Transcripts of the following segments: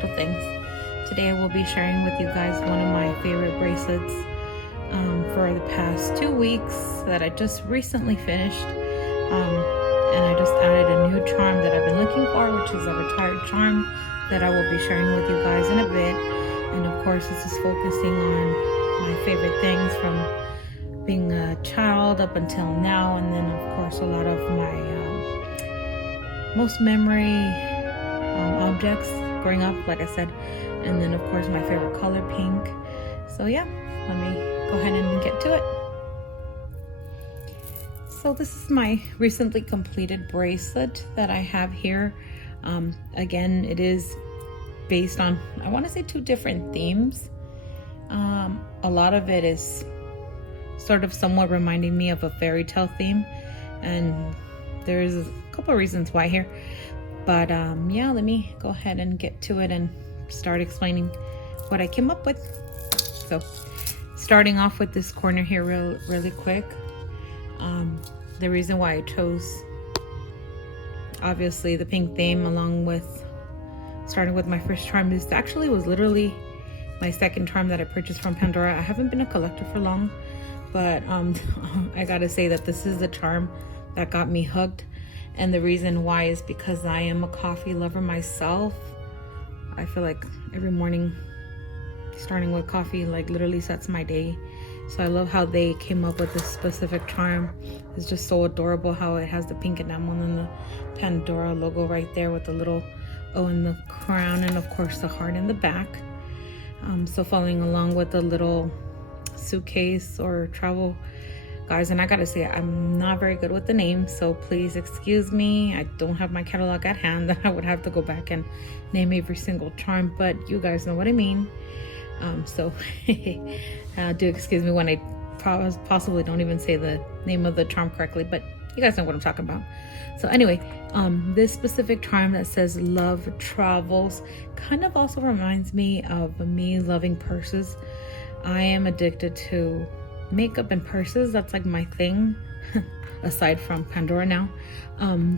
little things. Today I will be sharing with you guys one of my favorite bracelets for the past 2 weeks that I just recently finished. And I just added a new charm that I've been looking for, which is a retired charm that I will be sharing with you guys in a bit. And of course, this is focusing on my favorite things from being a child up until now, and then of course a lot of my most memory objects growing up, like I said, and then of course my favorite color, pink. So yeah, let me go ahead and get to it. So this is my recently completed bracelet that I have here. Again, it is based on, I want to say, 2 different themes. A lot of it is sort of somewhat reminding me of a fairy tale theme, and there's a couple of reasons why here, but yeah, let me go ahead and get to it and start explaining what I came up with. So starting off with this corner here really quick, the reason why I chose obviously the pink theme along with starting with my first charm is actually was literally my second charm that I purchased from Pandora. I haven't been a collector for long, but I gotta say that this is the charm that got me hooked. And the reason why is because I am a coffee lover myself. I feel like every morning starting with coffee like literally sets my day. So I love how they came up with this specific charm. It's just so adorable how it has the pink enamel and then the Pandora logo right there with the little O in the crown, and of course the heart in the back. So following along with the little suitcase or travel guys, and I gotta say I'm not very good with the names, so please excuse me. I don't have my catalog at hand that I would have to go back and name every single charm, but you guys know what I mean. So do excuse me when I possibly don't even say the name of the charm correctly, but you guys know what I'm talking about. So anyway, this specific charm that says love travels kind of also reminds me of me loving purses. I am addicted to makeup and purses. That's like my thing aside from Pandora now.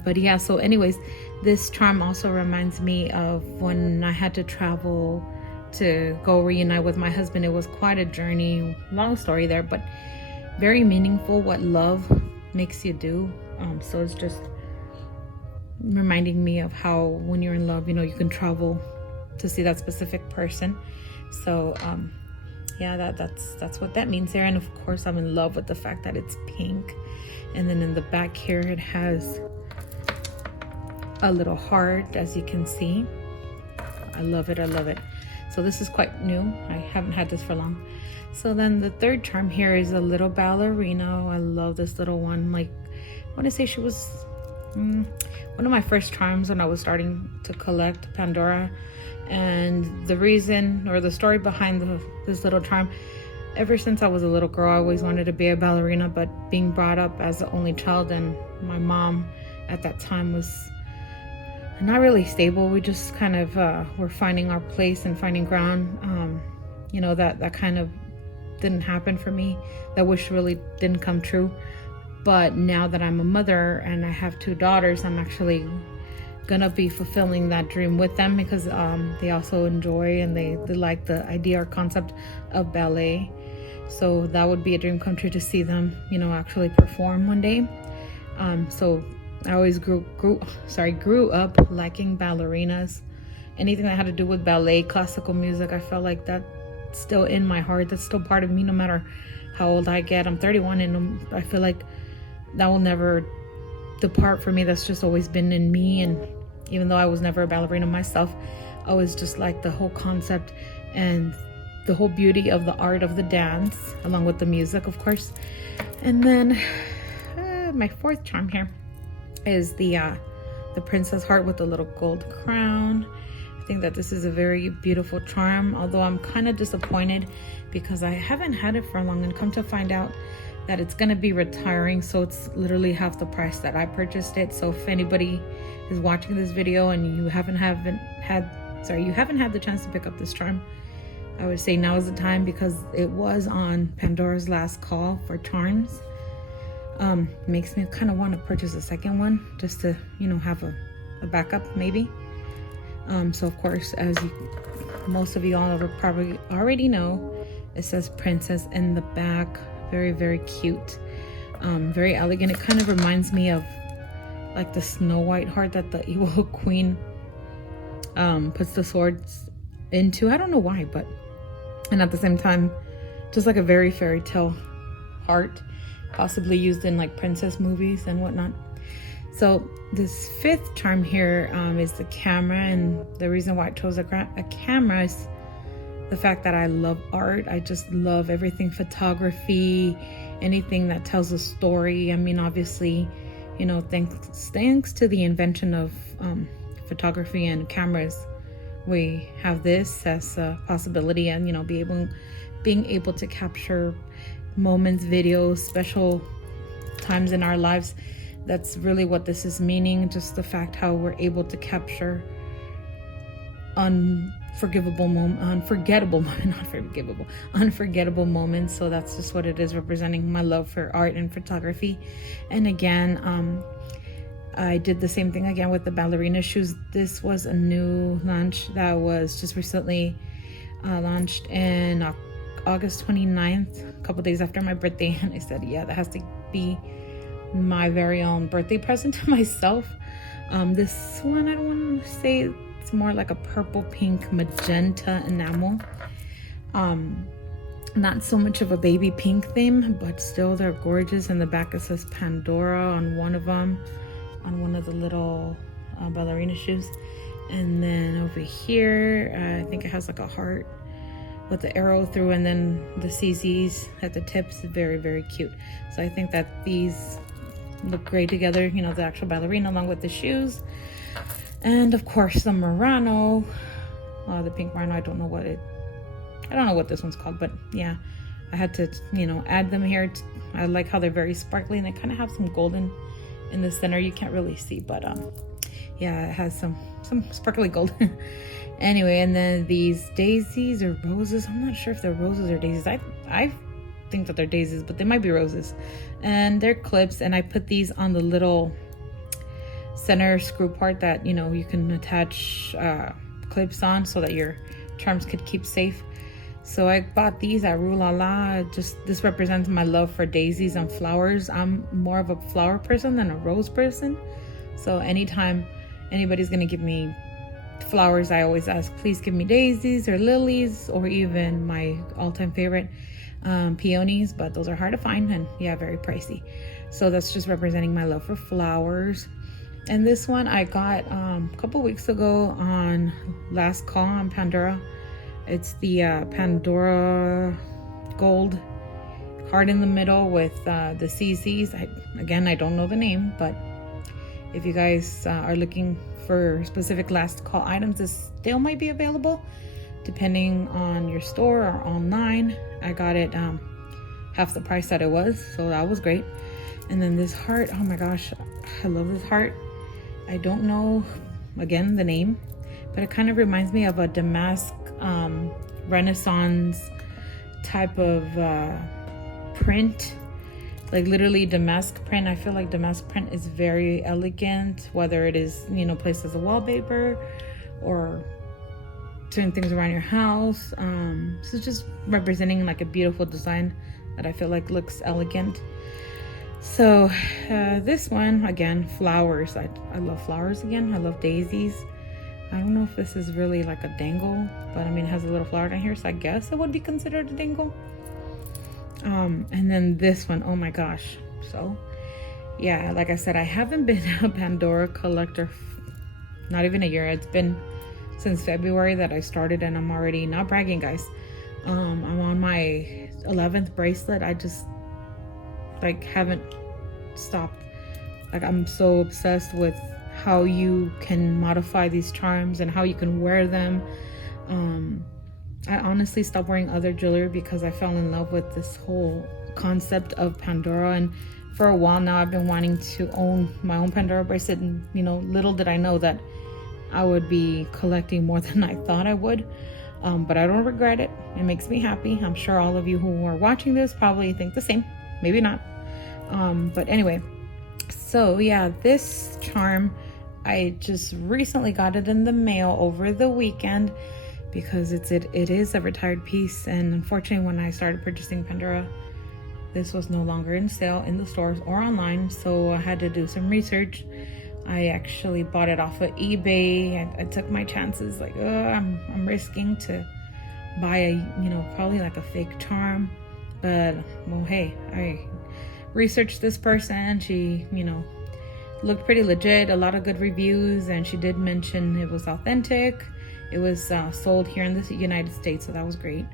But yeah, so anyways, this charm also reminds me of when I had to travel to go reunite with my husband. It was quite a journey, long story there, but very meaningful what love makes you do. So it's just reminding me of how when you're in love, you know, you can travel to see that specific person. So yeah, that's what that means there. And of course I'm in love with the fact that it's pink, and then in the back here it has a little heart, as you can see. I love it. So this is quite new. I haven't had this for long. So then the third charm here is a little ballerina. I love this little one. Like, I want to say she was one of my first charms when I was starting to collect Pandora. And the reason or the story behind this little charm, ever since I was a little girl, I always wanted to be a ballerina, but being brought up as the only child, and my mom at that time was not really stable. We just kind of were finding our place and finding ground. You know, that kind of didn't happen for me. That wish really didn't come true. But now that I'm a mother and I have 2 daughters, I'm actually gonna be fulfilling that dream with them, because they also enjoy and they like the idea or concept of ballet. So that would be a dream come true to see them, you know, actually perform one day. So I always grew up liking ballerinas. Anything that had to do with ballet, classical music, I felt like that's still in my heart. That's still part of me, no matter how old I get. I'm 31, and I feel like that will never depart from me. That's just always been in me. And even though I was never a ballerina myself, I always just liked the whole concept and the whole beauty of the art of the dance, along with the music, of course. And then my fourth charm here is the princess heart with the little gold crown. I think that this is a very beautiful charm, although I'm kind of disappointed because I haven't had it for long, and come to find out that it's going to be retiring, so it's literally half the price that I purchased it. So if anybody is watching this video and you haven't had the chance to pick up this charm, I would say now is the time, because it was on Pandora's last call for charms. Makes me kind of want to purchase a second one just to, you know, have a backup maybe. So of course, as most of you all probably already know, it says princess in the back. Very, very cute. Very elegant. It kind of reminds me of like the Snow White heart that the evil queen puts the swords into. I don't know why, but, and at the same time, just like a very fairy tale heart, possibly used in like princess movies and whatnot. So this fifth charm here is the camera, and the reason why I chose a camera is the fact that I love art. I just love everything photography, anything that tells a story. I mean, obviously, you know, thanks to the invention of photography and cameras, we have this as a possibility, and you know, being able to capture moments, videos, special times in our lives. That's really what this is meaning. Just the fact how we're able to capture unforgettable moments. So that's just what it is, representing my love for art and photography. And again, I did the same thing again with the ballerina shoes. This was a new launch that was just recently launched in August 29th, a couple days after my birthday. And I said, yeah, that has to be my very own birthday present to myself. This one, I don't want to say, it's more like a purple, pink, magenta enamel. Not so much of a baby pink theme, but still they're gorgeous. In the back it says Pandora on one of them, on one of the little ballerina shoes. And then over here, I think it has like a heart with the arrow through, and then the CZs at the tips. Very, very cute. So I think that these look great together, you know, the actual ballerina along with the shoes. And of course the Murano, the pink Murano. I don't know what this one's called, but yeah, I had to, you know, add them here. I like how they're very sparkly, and they kind of have some golden in the center. You can't really see, but yeah, it has some sparkly gold. Anyway, and then these daisies or roses. I'm not sure if they're roses or daisies. I think that they're daisies, but they might be roses. And they're clips, and I put these on the little center screw part that, you know, you can attach clips on so that your charms could keep safe. So I bought these at Rue La La. This represents my love for daisies and flowers. I'm more of a flower person than a rose person. So anytime anybody's gonna give me flowers, I always ask, please give me daisies or lilies, or even my all-time favorite, peonies, but those are hard to find, and yeah, very pricey. So that's just representing my love for flowers. And this one I got a couple weeks ago on last call on Pandora. It's the Pandora gold heart in the middle with the CCs. I don't know the name, but if you guys are looking for specific last call items, this still might be available depending on your store or online. I got it half the price that it was, so that was great. And then this heart, oh my gosh, I love this heart. I don't know, again, the name, but it kind of reminds me of a damask Renaissance type of print, like literally damask print. I feel like damask print is very elegant, whether it is, you know, placed as a wallpaper or certain things around your house. So just representing like a beautiful design that I feel like looks elegant. So this one, again, flowers. I love flowers again. I love daisies. I don't know if this is really like a dangle, but I mean, it has a little flower down here, so I guess it would be considered a dangle. And then this one, oh my gosh. So yeah, like I said, I haven't been a Pandora collector, not even a year. It's been since February that I started, and I'm already, not bragging guys, I'm on my 11th bracelet. I just like haven't stopped. Like, I'm so obsessed with how you can modify these charms and how you can wear them. I honestly stopped wearing other jewelry because I fell in love with this whole concept of Pandora, and for a while now I've been wanting to own my own Pandora bracelet, and you know, little did I know that I would be collecting more than I thought I would. But I don't regret it. It makes me happy. I'm sure all of you who are watching this probably think the same, maybe not. But anyway, so yeah, this charm I just recently got it in the mail over the weekend because it is a retired piece, and unfortunately when I started purchasing Pandora, this was no longer in sale in the stores or online, so I had to do some research. I actually bought it off of eBay. I took my chances, like, I'm risking to buy a, you know, probably like a fake charm. But, well, hey, I researched this person. She, you know, looked pretty legit, a lot of good reviews, and she did mention it was authentic. It was sold here in the United States, so that was great.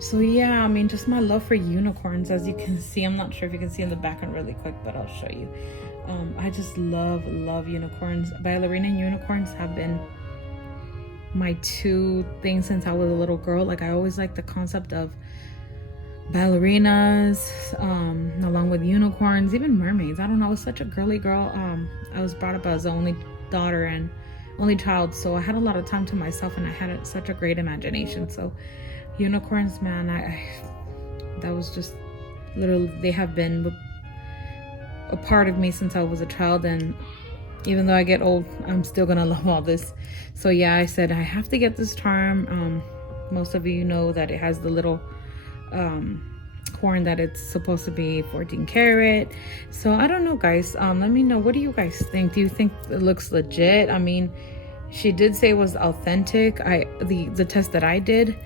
So yeah, I mean, just my love for unicorns, as you can see. I'm not sure if you can see in the background really quick, but I'll show you. I just love unicorns. Ballerina unicorns have been my two things since I was a little girl. Like, I always liked the concept of ballerinas, along with unicorns, even mermaids. I don't know, I was such a girly girl. I was brought up as the only daughter and only child, so I had a lot of time to myself, and I had such a great imagination. So unicorns, man, that was just literally, they have been a part of me since I was a child, and even though I get old, I'm still gonna love all this. So yeah, I said I have to get this charm. Most of you know that it has the little horn, that it's supposed to be 14 karat. So I don't know, guys. Let me know, what do you guys think? Do you think it looks legit? I mean, she did say it was authentic. The test that I did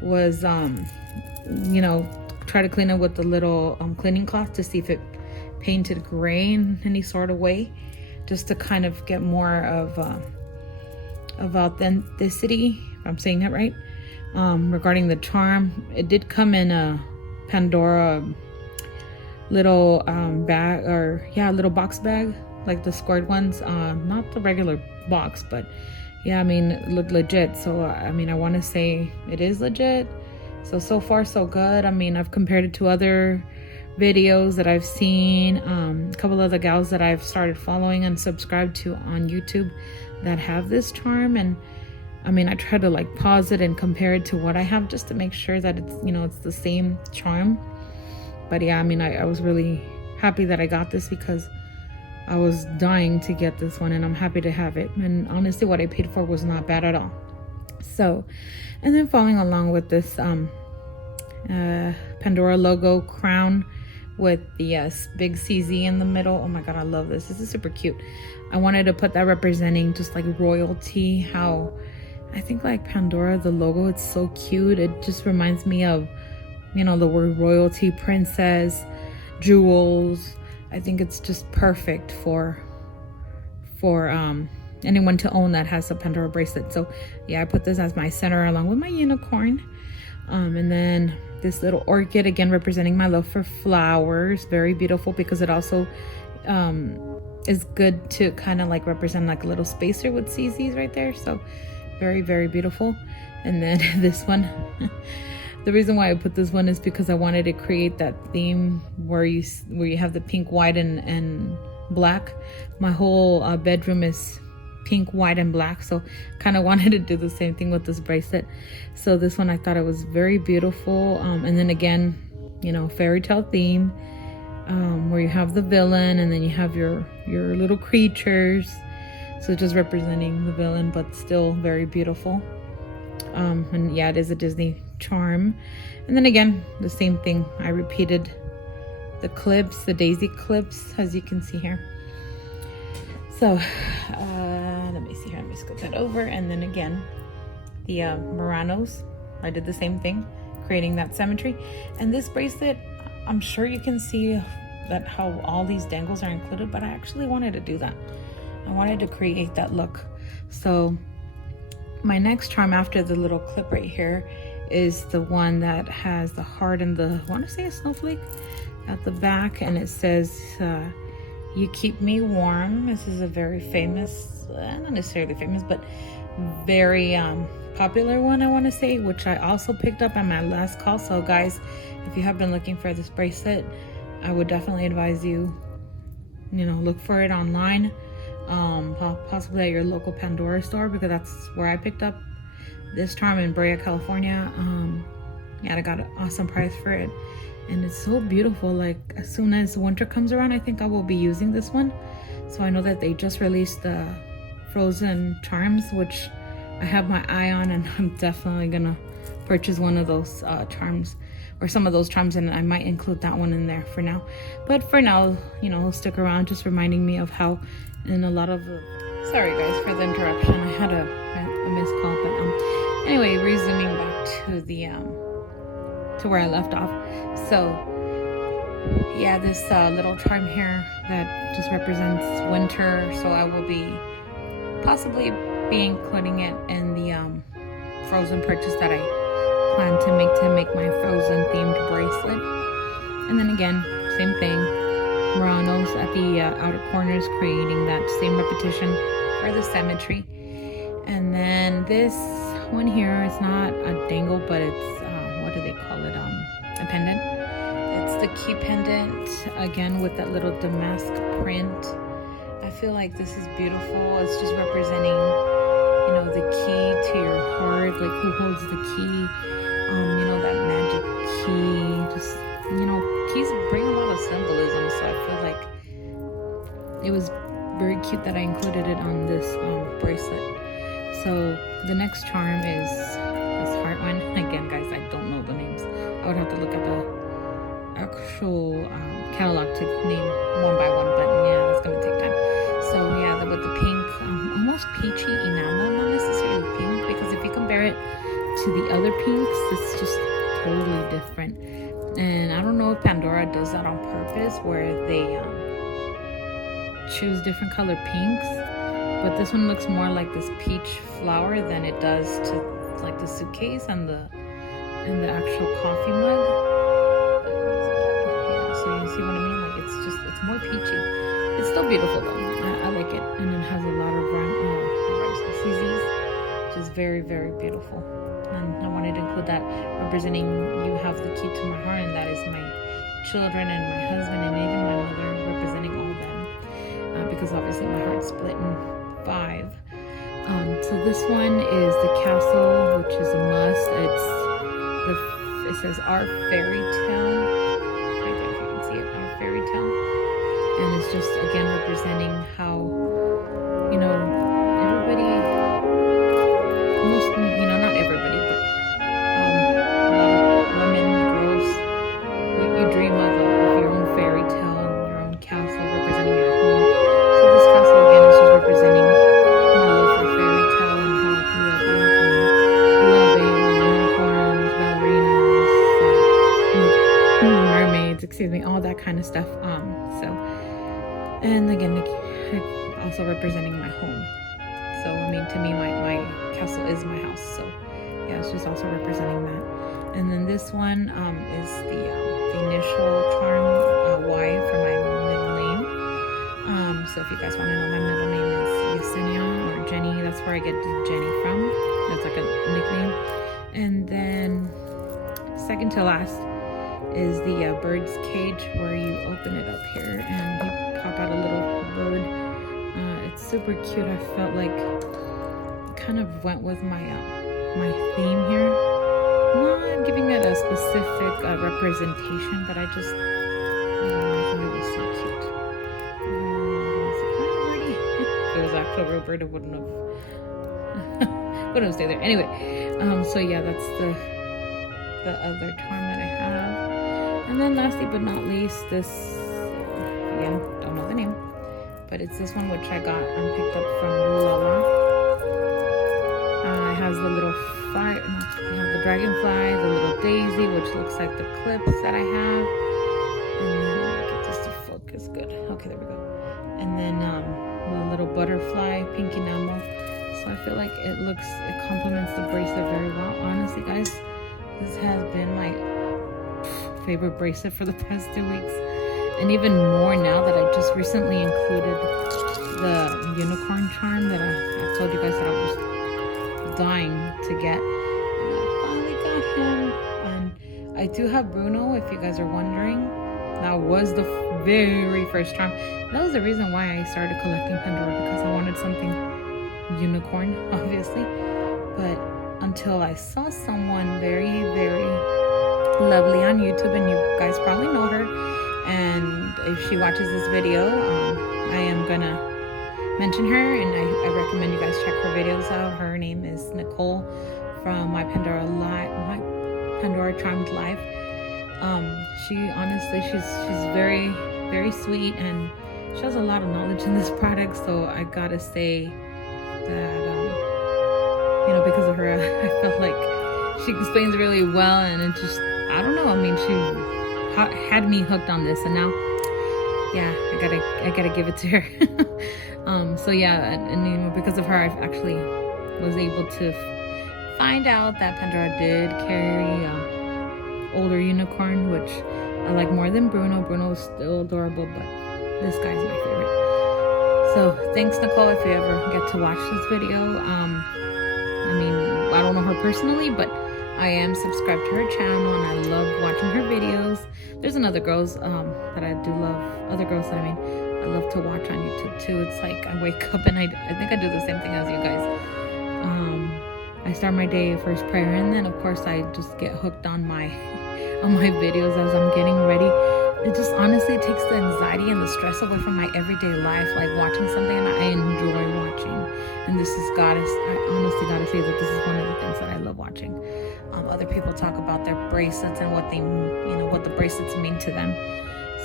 was you know, try to clean it with the little cleaning cloth to see if it painted gray in any sort of way, just to kind of get more of authenticity, if I'm saying that right. Regarding the charm, it did come in a Pandora little bag, or yeah, little box bag, like the squared ones, not the regular box, but yeah, I mean, it looked legit. So I mean, I want to say it is legit. So far so good. I mean, I've compared it to other videos that I've seen, a couple of the gals that I've started following and subscribed to on YouTube that have this charm, and I mean, I try to like pause it and compare it to what I have, just to make sure that it's, you know, it's the same charm. But yeah, I mean, I was really happy that I got this, because I was dying to get this one, and I'm happy to have it. And honestly, what I paid for was not bad at all. So, and then following along with this Pandora logo crown with the big CZ in the middle. Oh my god, I love this. This is super cute. I wanted to put that representing just like royalty. How I think like Pandora, the logo, it's so cute. It just reminds me of, you know, the word royalty, princess, jewels. I think it's just perfect for anyone to own that has a Pandora bracelet. So yeah, I put this as my center along with my unicorn. And then this little orchid, again representing my love for flowers. Very beautiful, because it also is good to kind of like represent like a little spacer with CZs right there. So very, very beautiful. And then this one, the reason why I put this one is because I wanted to create that theme where you have the pink, white, and black. My whole bedroom is pink, white, and black, so kind of wanted to do the same thing with this bracelet. So this one, I thought it was very beautiful. And then again, you know, fairy tale theme, where you have the villain, and then you have your little creatures, so just representing the villain, but still very beautiful. And yeah, it is a Disney charm. And then again, the same thing, I repeated the clips, the daisy clips, as you can see here. So let me see here, let me scoot that over. And then again, the Muranos, I did the same thing, creating that symmetry. And this bracelet, I'm sure you can see that how all these dangles are included, but I actually wanted to do that. I wanted to create that look. So my next charm after the little clip right here is the one that has the heart and the, I want to say a snowflake at the back, and it says you keep me warm. This is a very famous, not necessarily famous, but very popular one, I want to say, which I also picked up on my last call. So guys, if you have been looking for this bracelet, I would definitely advise you, you know, look for it online, possibly at your local Pandora store, because that's where I picked up this charm in Brea, California. Yeah, I got an awesome price for it, and it's so beautiful. Like, as soon as winter comes around, I think I will be using this one. So I know that they just released the Frozen charms, which I have my eye on, and I'm definitely gonna purchase one of those charms, or some of those charms, and I might include that one in there for now. But for now, you know, stick around, just reminding me of how in a lot of sorry guys for the interruption, I had a missed call. But anyway, resuming back to the to where I left off. So yeah, this little charm here that just represents winter, so I will be possibly be including it in the Frozen purchase that I plan to make my Frozen themed bracelet. And then again, same thing, Murano's at the outer corners, creating that same repetition for the symmetry. And then this one here, it's not a dangle, but it's what do they call it, a pendant. It's the key pendant, again with that little damask print. I feel like this is beautiful. It's just representing, you know, the key to your heart, like who holds the key, you know, that magic key. Just, you know, keys bring a lot of symbolism, so I feel like it was very cute that I included it on this bracelet. So the next charm is this heart one. Again, guys, I don't know the names. I would have to look at the actual catalog to name one by one, but yeah, that's gonna take time. So yeah, with the pink, almost peachy enamel, not necessarily pink, because if you compare it to the other pinks, it's just totally different. And I don't know if Pandora does that on purpose, where they choose different color pinks, but this one looks more like this peach flower than it does to like the suitcase and the actual coffee mug. Yeah, so you see what I mean? Like it's more peachy. It's still beautiful though. I like it, and it has a lot of CZs, which is very, very beautiful. And I wanted to include that, representing you have the key to my heart, and that is my children and my husband and even my mother, representing all of them, because obviously my heart's split in 5. So this one is the castle, which is a must. It says our fairy tale right there, if you can see it, our fairy tale. And it's just again representing how, you know, everybody, most, you know, not everybody, but a lot of women, girls, what you dream of your own fairy tale and your own castle representing your home. So this castle again is just representing my love for fairy tale and how I grew up loving unicorns, ballerinas, mermaids, excuse me, all that kind of stuff. And again, also representing my home. So I mean, to me, my castle is my house. So yeah, it's just also representing that. And then this one is the initial charm Y for my middle name. So if you guys want to know, my middle name is Yesenia or Jenny. That's where I get Jenny from. That's like a nickname. And then second to last is the bird's cage, where you open it up here and you pop out a little bird. It's super cute. I felt like it kind of went with my my theme here. Not giving it a specific representation, but I just, you know, I thought it was so cute. If it was actual real bird, it wouldn't have stayed there. Anyway, so yeah, that's the other charm that I have. And then lastly but not least, this, again, don't know the name, but it's this one which I got and picked up from Lala. It has the little fire, you have the dragonfly, the little daisy, which looks like the clips that I have. And then let me get this to focus good. Okay, there we go. And then the little butterfly, pink enamel. So I feel like it complements the bracelet very well. Honestly, guys, this has been my favorite bracelet for the past 2 weeks, and even more now that I just recently included the unicorn charm that I told you guys that I was dying to get, and I finally got him. And I do have Bruno, if you guys are wondering. That was the very first charm. That was the reason why I started collecting Pandora, because I wanted something unicorn, obviously. But until I saw someone very, very lovely on YouTube, and you guys probably know her, and if she watches this video, I am gonna mention her, and I recommend you guys check her videos out. Her name is Nicole from my Pandora Charmed Life. She honestly, she's very, very sweet, and she has a lot of knowledge in this product. So I gotta say that you know, because of her, I felt like she explains really well, and it just, I don't know, I mean, she had me hooked on this, and now, yeah, I gotta give it to her. So yeah, and you know, because of her, I actually was able to find out that Pandora did carry older unicorn, which I like more than Bruno. Bruno is still adorable, but this guy's my favorite. So thanks, Nicole, if you ever get to watch this video. I mean, I don't know her personally, but I am subscribed to her channel, and I love watching her videos. There's another girls that I do love, other girls that I love to watch on YouTube too. It's like I wake up and I think I do the same thing as you guys. I start my day first prayer, and then of course I just get hooked on my videos as I'm getting ready. It just honestly takes the anxiety and the stress away from my everyday life, like watching something and I enjoy watching. And this is I honestly gotta say that this is one of the things that I love watching. Other people talk about their bracelets and what the bracelets mean to them.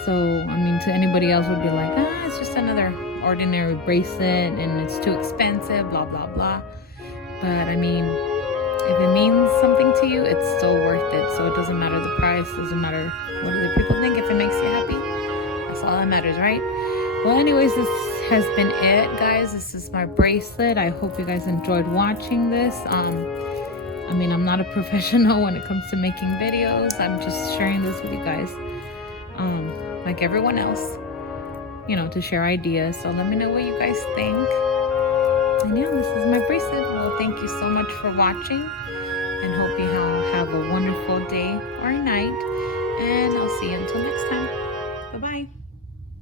So I mean, to anybody else would be like, it's just another ordinary bracelet and it's too expensive, blah blah blah. But I mean, if it means something to you, it's still worth it. So it doesn't matter the price, doesn't matter what other people think. If it makes you happy, that's all that matters, right? Well, anyways, this has been it, guys. This is my bracelet. I hope you guys enjoyed watching this. I mean, I'm not a professional when it comes to making videos. I'm just sharing this with you guys, like everyone else, you know, to share ideas. So let me know what you guys think. And yeah, this is my bracelet. Well, thank you so much for watching, and hope you have a wonderful day or night, and I'll see you until next time.